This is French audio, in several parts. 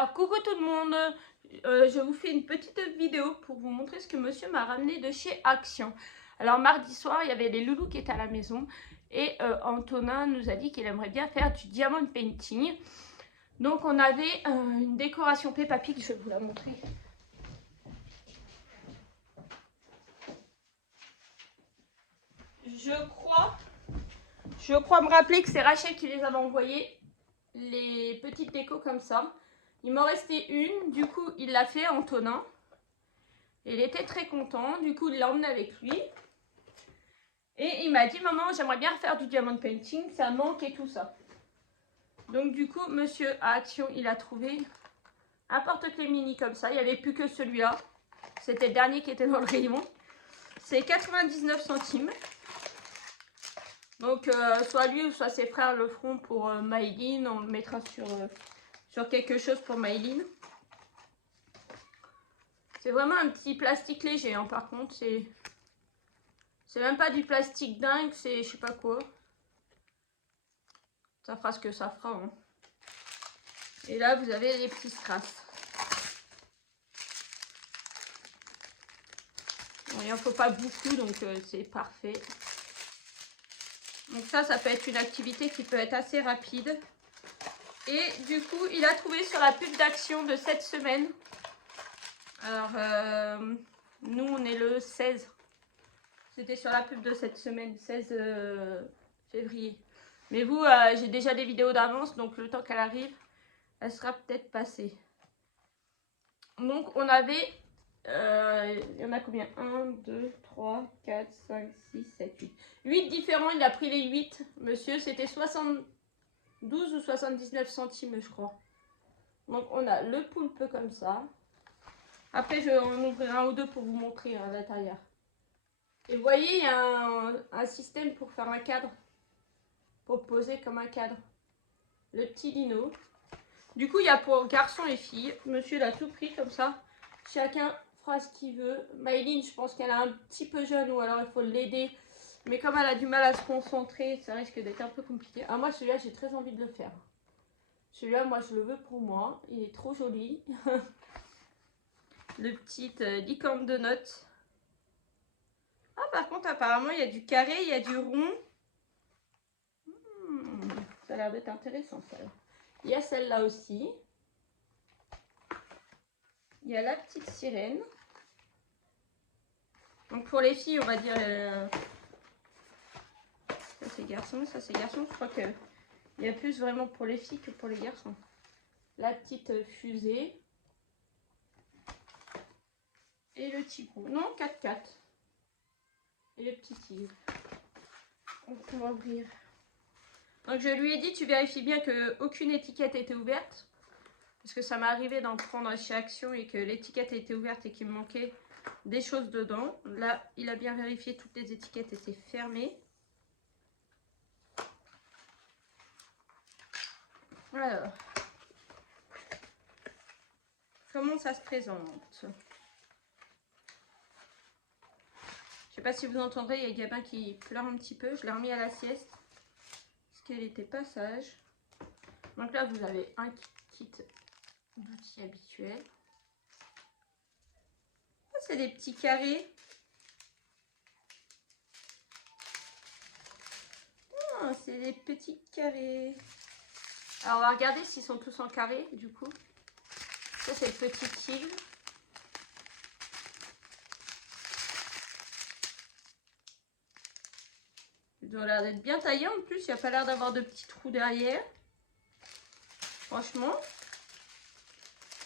Alors coucou tout le monde, je vous fais une petite vidéo pour vous montrer ce que monsieur m'a ramené de chez Action. Alors mardi soir il y avait les loulous qui étaient à la maison et Antonin nous a dit qu'il aimerait bien faire du diamond painting. Donc on avait une décoration Peppa Pig, je vais vous la montrer. Je crois me rappeler que c'est Rachel qui les avait envoyés, les petites décos comme ça. Il m'en restait une, du coup il l'a fait Antonin. Il était très content, du coup il l'a emmené avec lui. Et il m'a dit, maman, j'aimerais bien faire du diamond painting, ça manque et tout ça. Donc du coup, monsieur à Action, il a trouvé un porte-clés mini comme ça. Il n'y avait plus que celui-là. C'était le dernier qui était dans le rayon. C'est 99 centimes. Donc soit lui ou soit ses frères le feront pour Maïline. On le mettra sur quelque chose pour Maïline. C'est vraiment un petit plastique léger, hein, par contre. C'est même pas du plastique dingue, c'est je sais pas quoi. Ça fera ce que ça fera. Hein. Et là, vous avez les petits strass. Bon, il en faut pas beaucoup, donc c'est parfait. Donc ça peut être une activité qui peut être assez rapide. Et du coup, il a trouvé sur la pub d'Action de cette semaine. Alors, nous, on est le 16. C'était sur la pub de cette semaine, 16 février. Mais vous, j'ai déjà des vidéos d'avance, donc le temps qu'elle arrive, elle sera peut-être passée. Donc, on avait... il y en a combien? 1, 2, 3, 4, 5, 6, 7, 8. 8 différents, il a pris les 8. Monsieur, c'était 72 ou 79 centimes, je crois. Donc, on a le poulpe comme ça. Après, je vais en ouvrir un ou deux pour vous montrer à l'intérieur. Et vous voyez, il y a un système pour faire un cadre. Pour poser comme un cadre. Le petit dino. Du coup, il y a pour garçons et filles. Monsieur l'a tout pris comme ça. Chacun fera ce qu'il veut. Maïline, je pense qu'elle est un petit peu jeune ou alors il faut l'aider. Mais comme elle a du mal à se concentrer, ça risque d'être un peu compliqué. Ah, moi, celui-là, j'ai très envie de le faire. Celui-là, moi, je le veux pour moi. Il est trop joli. Le petit licorne de notes. Ah, par contre, apparemment, il y a du carré, il y a du rond. Ça a l'air d'être intéressant, ça. Il y a celle-là aussi. Il y a la petite sirène. Donc pour les filles, on va dire... ça c'est garçon, ça c'est garçon. Je crois qu'il y a plus vraiment pour les filles que pour les garçons. La petite fusée. Et le tigrou. Non, 4x4. Et le petit tigre. Donc on va ouvrir. Donc je lui ai dit, tu vérifies bien qu'aucune étiquette était ouverte. Parce que ça m'est arrivé d'en prendre chez Action et que l'étiquette était ouverte et qu'il me manquait des choses dedans. Là, il a bien vérifié, toutes les étiquettes étaient fermées. Alors, comment ça se présente? Je sais pas si vous entendrez, il y a Gabin qui pleure un petit peu. Je l'ai remis à la sieste parce qu'elle était pas sage. Donc là, vous avez un kit d'outils habituels. C'est des petits carrés. Ah, c'est des petits carrés. Alors, on va regarder s'ils sont tous en carré, du coup. Ça, c'est le petit tigre. Ils ont l'air d'être bien taillés. En plus, il n'y a pas l'air d'avoir de petits trous derrière. Franchement,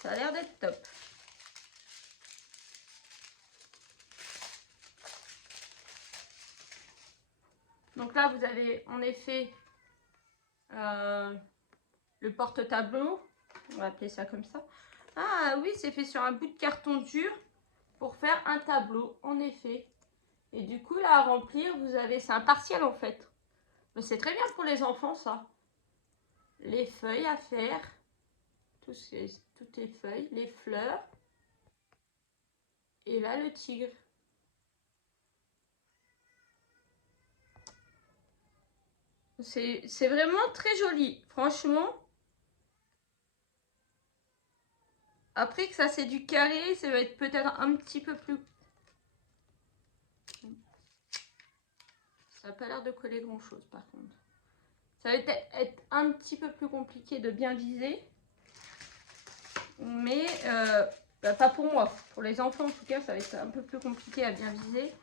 ça a l'air d'être top. Donc là, vous avez en effet le porte-tableau. On va appeler ça comme ça. Ah oui, c'est fait sur un bout de carton dur pour faire un tableau, en effet. Et du coup, là, à remplir, vous avez... C'est un partiel, en fait. Mais c'est très bien pour les enfants, ça. Les feuilles à faire. Toutes les feuilles, les fleurs. Et là, le tigre. C'est vraiment très joli. Franchement, Après que ça c'est du carré, ça va être peut-être un petit peu plus... Ça n'a pas l'air de coller grand chose par contre. Ça va être un petit peu plus compliqué de bien viser. Mais pas pour moi. Pour les enfants en tout cas, ça va être un peu plus compliqué à bien viser.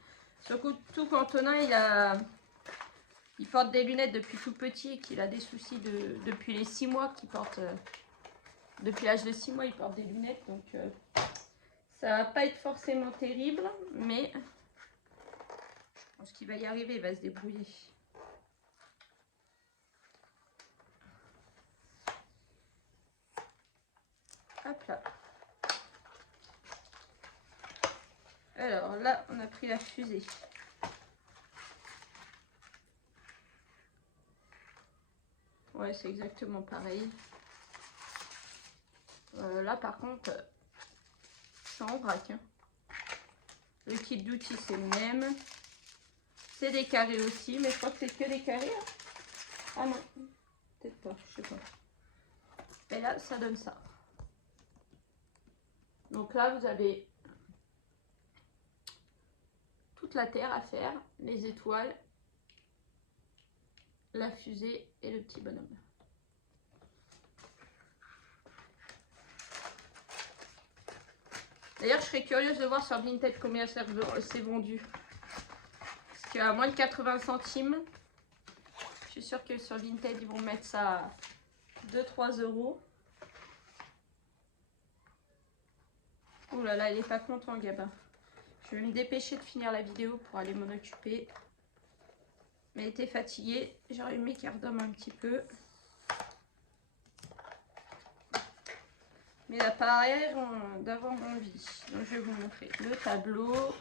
Surtout quand Tonin il porte des lunettes depuis tout petit et qu'il a des soucis depuis les 6 mois qu'il porte. Depuis l'âge de 6 mois, il porte des lunettes. Donc ça va pas être forcément terrible. Mais je pense qu'il va y arriver, il va se débrouiller. Hop là. Alors là, on a pris la fusée. Ouais, c'est exactement pareil. Là, par contre, je suis en vrac. Hein. Le kit d'outils, c'est le même. C'est des carrés aussi, mais je crois que c'est que des carrés. Hein. Ah non, peut-être pas, je sais pas. Et là, ça donne ça. Donc là, vous avez toute la terre à faire, les étoiles, la fusée et le petit bonhomme. D'ailleurs, je serais curieuse de voir sur Vinted combien c'est vendu. Parce qu'à moins de 80 centimes, je suis sûre que sur Vinted, ils vont mettre ça à 2-3 €. Oh là là, il est pas content, Gabin. Je vais me dépêcher de finir la vidéo pour aller m'en occuper. Mais il était fatigué. J'aurais aimé qu'il redorme un petit peu. Mais il n'a pas l'air d'avoir envie. Donc je vais vous montrer le tableau.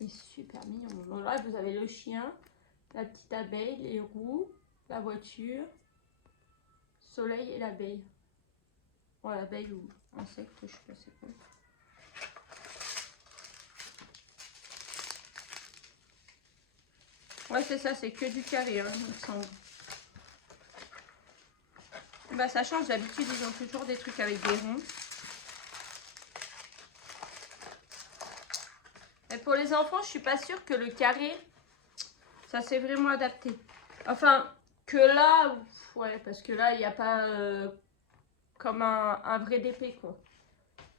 Il est super mignon. Donc là, vous avez le chien, la petite abeille, les roues, la voiture, soleil et l'abeille. Bon, l'abeille ou insecte, je sais pas c'est quoi. Ouais, c'est ça, c'est que du carré, hein, il me semble. Bah, ça change, d'habitude, ils ont toujours des trucs avec des ronds. Et pour les enfants, je suis pas sûre que le carré, ça s'est vraiment adapté. Enfin, que là, ouais, parce que là, il n'y a pas comme un vrai DP, quoi.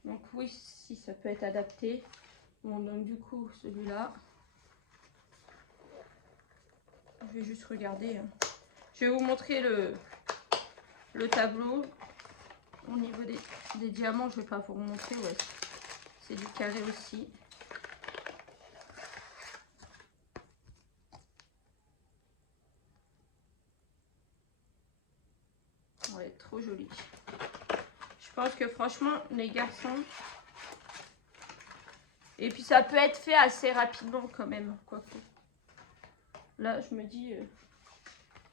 Donc oui, si, ça peut être adapté. Bon, donc du coup, celui-là. Je vais juste regarder. Hein. Je vais vous montrer le tableau. Au niveau des diamants, je ne vais pas vous montrer. Ouais, c'est du carré aussi. Ouais, trop joli. Je pense que franchement, les garçons... Et puis ça peut être fait assez rapidement quand même. Quoique. Là, je me dis...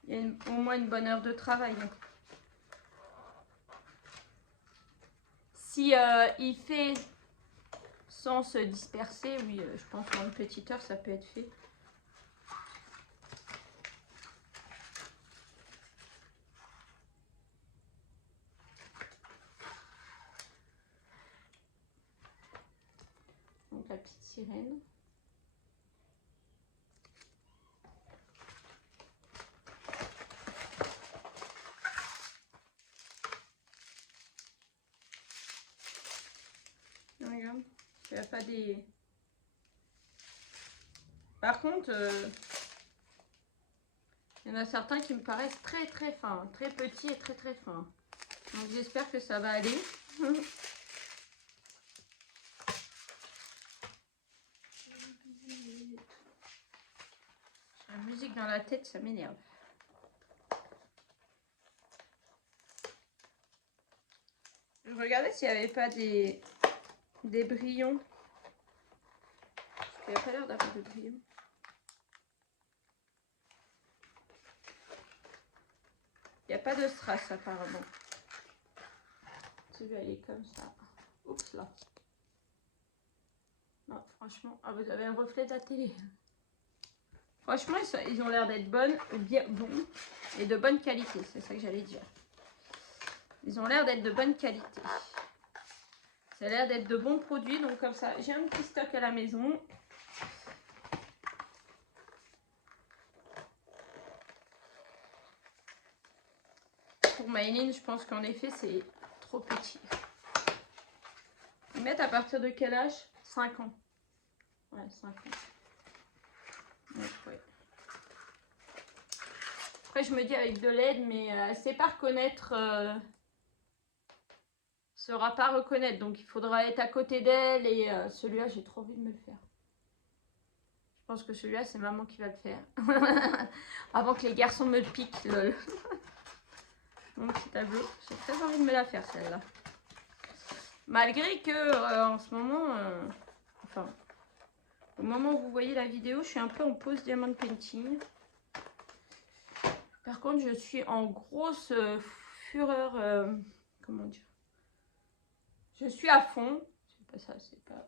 il y a au moins une bonne heure de travail. Hein. Si il fait sans se disperser, oui, je pense qu'en une petite heure, ça peut être fait. Donc la petite sirène. Regarde, il n'y a pas des... Par contre, il y en a certains qui me paraissent très très fins, très petits et très très fins. Donc j'espère que ça va aller. La musique dans la tête, ça m'énerve. Je regardais s'il n'y avait pas des brillants. Il n'y a pas l'air d'avoir de brillants. Il n'y a pas de strass apparemment. Celui-là, il est comme ça. Oups là. Non, franchement. Ah, vous avez un reflet de la télé. Franchement, ils ont l'air d'être bons et de bonne qualité. C'est ça que j'allais dire. Ils ont l'air d'être de bonne qualité. Ça a l'air d'être de bons produits. Donc comme ça, j'ai un petit stock à la maison. Pour Maëline, je pense qu'en effet, c'est trop petit. Ils mettent à partir de quel âge? 5 ans. Ouais, 5 ans. Donc, ouais. Après, je me dis avec de l'aide, mais elle sait pas reconnaître... saura pas reconnaître. Donc, il faudra être à côté d'elle. Et celui-là, j'ai trop envie de me le faire. Je pense que celui-là, c'est maman qui va le faire. Avant que les garçons me le piquent, lol. Mon petit tableau. J'ai très envie de me la faire, celle-là. Malgré que, en ce moment... enfin... Au moment où vous voyez la vidéo, je suis un peu en pause diamond painting. Par contre, je suis en grosse fureur. Comment dire? Je suis à fond. C'est pas ça, c'est pas.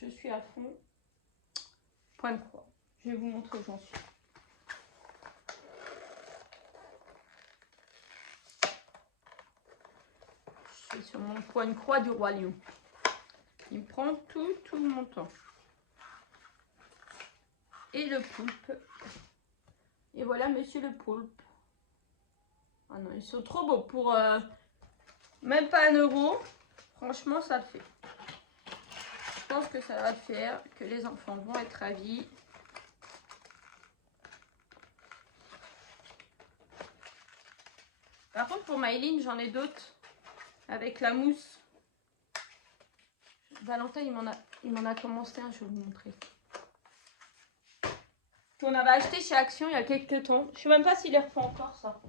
Je suis à fond. Point de croix. Je vais vous montrer où j'en suis. Je suis sur mon point de croix du roi lion. Il me prend tout mon temps. Et le poulpe. Et voilà monsieur le poulpe. Ah non, ils sont trop beaux. Pour même pas 1 euro. Franchement, ça le fait. Je pense que ça va le faire. Que les enfants vont être ravis. Par contre, pour Maëline, j'en ai d'autres. Avec la mousse. Valentin, il m'en a commencé un. Je vais vous montrer. Qu'on avait acheté chez Action il y a quelques temps. Je sais même pas s'il les refait encore, ça.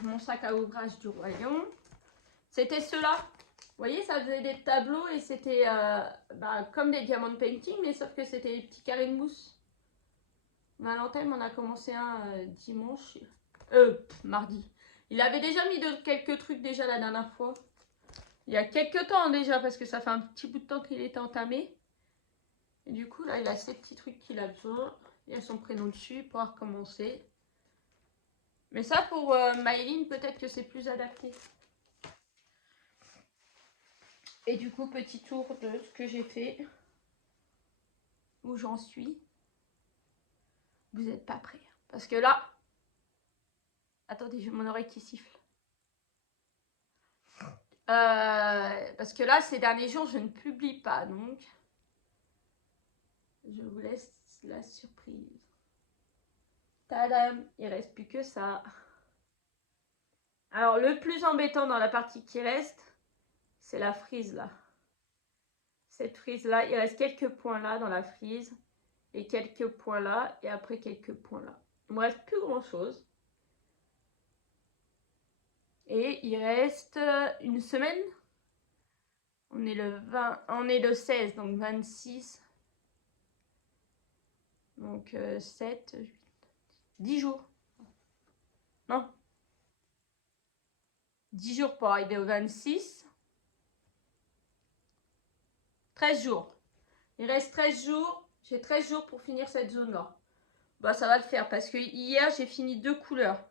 Mon sac à ouvrage du Roi Lion. C'était ceux-là. Vous voyez, ça faisait des tableaux et c'était comme des diamond painting, mais sauf que c'était des petits carrés de mousse. Valentin m'en a commencé un dimanche. Mardi. Il avait déjà mis quelques trucs déjà la dernière fois. Il y a quelques temps déjà, parce que ça fait un petit bout de temps qu'il était entamé. Et du coup, là, il a ces petits trucs qu'il a besoin. Il y a son prénom dessus pour recommencer. Mais ça, pour Maëline, peut-être que c'est plus adapté. Et du coup, petit tour de ce que j'ai fait. Où j'en suis. Vous n'êtes pas prêts. Parce que là... Attendez, j'ai mon oreille qui siffle. Parce que là, ces derniers jours, je ne publie pas. Donc, je vous laisse la surprise. Tadam! Il ne reste plus que ça. Alors, le plus embêtant dans la partie qui reste, c'est la frise là. Cette frise là, il reste quelques points là dans la frise. Et quelques points là. Et après quelques points là. Il ne me reste plus grand chose. Et il reste une semaine. On est le 16, donc 26. Donc 7, 8, 10 jours. Non. 10 jours pour arriver au 26. 13 jours. Il reste 13 jours. J'ai 13 jours pour finir cette zone-là. Bah, ça va le faire parce que hier, j'ai fini 2 couleurs.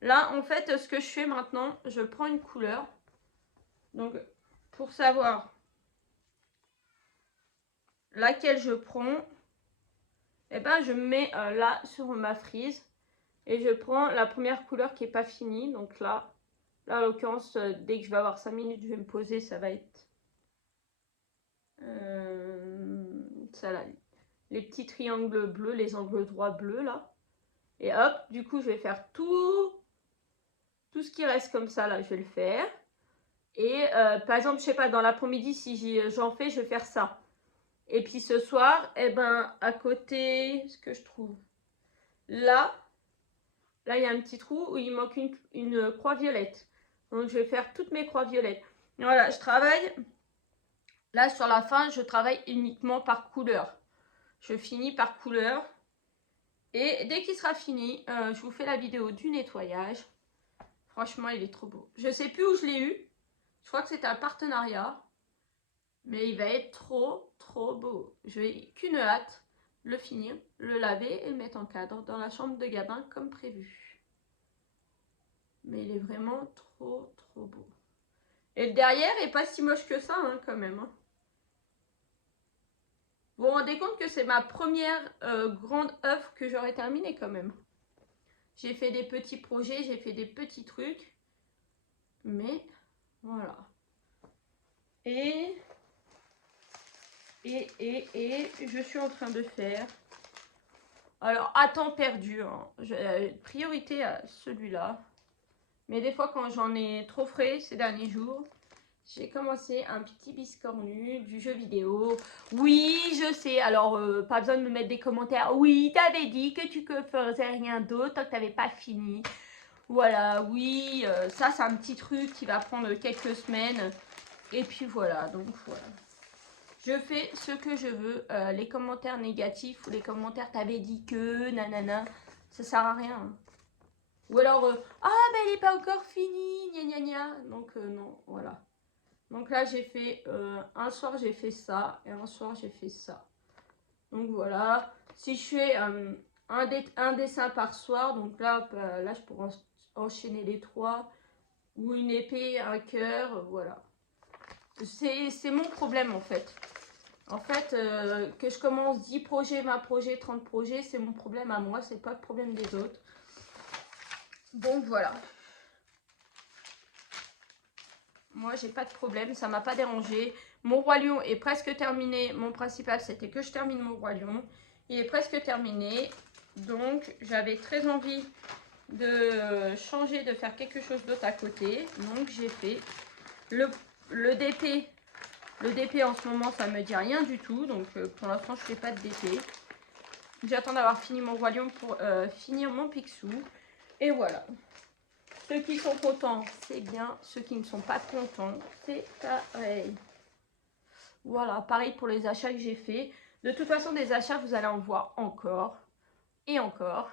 Là, en fait, ce que je fais maintenant, je prends une couleur. Donc, pour savoir laquelle je prends, eh ben, je mets là sur ma frise. Et je prends la première couleur qui n'est pas finie. Donc là, en l'occurrence, dès que je vais avoir 5 minutes, je vais me poser. Ça va être ça là. Les petits triangles bleus, les angles droits bleus là. Et hop, du coup, je vais faire tout ce qui reste comme ça là, je vais le faire. Et par exemple, je sais pas, dans l'après-midi, si j'en fais, je vais faire ça. Et puis ce soir, eh ben, à côté, ce que je trouve, là, il y a un petit trou où il manque une croix violette. Donc, je vais faire toutes mes croix violettes. Voilà, je travaille. Là, sur la fin, je travaille uniquement par couleur. Je finis par couleur. Et dès qu'il sera fini, je vous fais la vidéo du nettoyage. Franchement, il est trop beau. Je sais plus où je l'ai eu. Je crois que c'était un partenariat. Mais il va être trop beau. Je vais qu'une hâte le finir, le laver et le mettre en cadre dans la chambre de Gabin comme prévu. Mais il est vraiment trop beau. Et le derrière est pas si moche que ça hein, quand même. Hein. Vous vous rendez compte que c'est ma première grande œuvre que j'aurais terminée quand même. J'ai fait des petits projets, j'ai fait des petits trucs. Mais voilà. Et je suis en train de faire. Alors, à temps perdu, hein, priorité à celui-là. Mais des fois, quand j'en ai trop frais ces derniers jours, j'ai commencé un petit biscornu du jeu vidéo. Oui, je sais. Alors, pas besoin de me mettre des commentaires. Oui, t'avais dit que tu ne faisais rien d'autre tant que t'avais pas fini. Voilà, oui. Ça, c'est un petit truc qui va prendre quelques semaines. Et puis voilà, donc voilà. Je fais ce que je veux. Les commentaires négatifs ou les commentaires t'avais dit que, nanana, ça sert à rien. Hein. Ou alors, ah, ben elle n'est pas encore finie, gna gna gna. Donc, non, voilà. Donc là, j'ai fait, un soir, j'ai fait ça. Et un soir, j'ai fait ça. Donc voilà. Si je fais un dessin par soir, donc là, là je pourrais enchaîner les 3. Ou une épée, un cœur, voilà. C'est mon problème en fait. En fait, que je commence 10 projets, 20 projets, 30 projets, c'est mon problème à moi, c'est pas le problème des autres. Donc voilà. Moi, j'ai pas de problème, ça m'a pas dérangé. Mon roi lion est presque terminé. Mon principal, c'était que je termine mon roi lion. Il est presque terminé. Donc, j'avais très envie de changer, de faire quelque chose d'autre à côté. Donc, j'ai fait le DP. Le DP, en ce moment, ça me dit rien du tout. Donc, pour l'instant, je fais pas de DP. J'attends d'avoir fini mon roi lion pour finir mon Picsou. Et voilà. Ceux qui sont contents, c'est bien. Ceux qui ne sont pas contents, c'est pareil. Voilà, pareil pour les achats que j'ai fait. De toute façon, des achats, vous allez en voir encore. Et encore.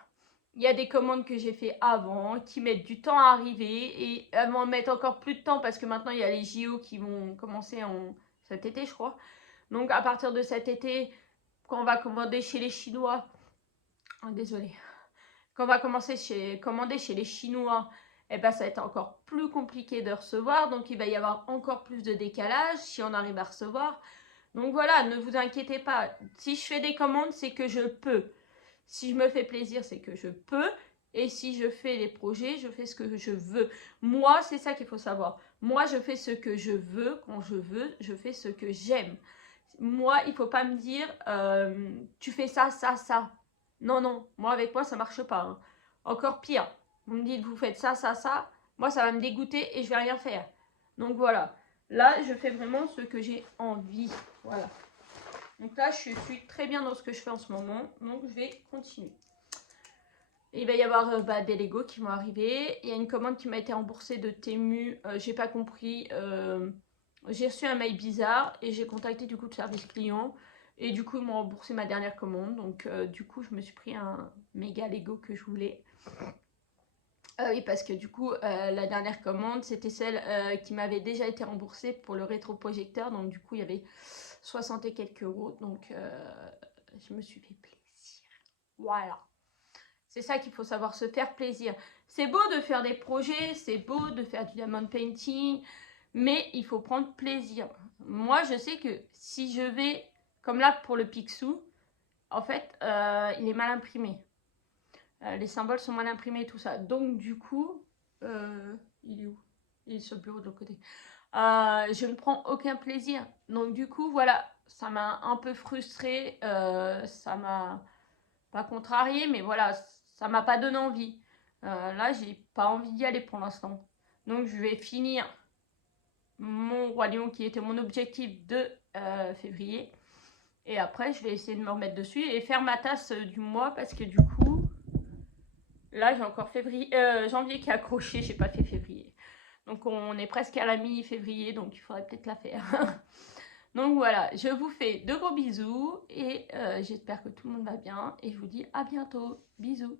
Il y a des commandes que j'ai fait avant, qui mettent du temps à arriver. Et elles vont mettre encore plus de temps parce que maintenant, il y a les JO qui vont commencer cet été, je crois. Donc, à partir de cet été, quand on va commander chez les Chinois... Oh, désolée. Quand on va commander chez les Chinois, eh ben, ça va être encore plus compliqué de recevoir. Donc, il va y avoir encore plus de décalage si on arrive à recevoir. Donc, voilà, ne vous inquiétez pas. Si je fais des commandes, c'est que je peux. Si je me fais plaisir, c'est que je peux. Et si je fais les projets, je fais ce que je veux. Moi, c'est ça qu'il faut savoir. Moi, je fais ce que je veux. Quand je veux, je fais ce que j'aime. Moi, il ne faut pas me dire, tu fais ça, ça, ça. Non, non, moi avec moi ça marche pas. Hein. Encore pire, vous me dites vous faites ça, ça, ça, moi ça va me dégoûter et je vais rien faire. Donc voilà, là je fais vraiment ce que j'ai envie. Voilà. Donc là je suis très bien dans ce que je fais en ce moment, donc je vais continuer. Et il va y avoir des Lego qui vont arriver. Il y a une commande qui m'a été remboursée de Temu, j'ai pas compris. J'ai reçu un mail bizarre et j'ai contacté du coup le service client. Et du coup, ils m'ont remboursé ma dernière commande. Donc, du coup, je me suis pris un méga Lego que je voulais. Oui, parce que du coup, la dernière commande, c'était celle qui m'avait déjà été remboursée pour le rétroprojecteur. Donc, du coup, il y avait 60 et quelques euros. Donc, je me suis fait plaisir. Voilà. C'est ça qu'il faut savoir, se faire plaisir. C'est beau de faire des projets, c'est beau de faire du diamond painting. Mais il faut prendre plaisir. Moi, je sais que si je vais... Comme là, pour le Picsou, en fait, il est mal imprimé. Les symboles sont mal imprimés et tout ça. Donc, du coup, il est où? Il est sur le bureau de l'autre côté. Je ne prends aucun plaisir. Donc, du coup, voilà, ça m'a un peu frustrée. Ça m'a pas contrariée, mais voilà, ça m'a pas donné envie. Là, j'ai pas envie d'y aller pour l'instant. Donc, je vais finir mon roi lion qui était mon objectif de février. Et après, je vais essayer de me remettre dessus et faire ma tasse du mois parce que du coup, là, j'ai encore janvier qui est accroché, j'ai pas fait février. Donc, on est presque à la mi-février, donc il faudrait peut-être la faire. Donc, voilà, je vous fais de gros bisous et j'espère que tout le monde va bien et je vous dis à bientôt. Bisous.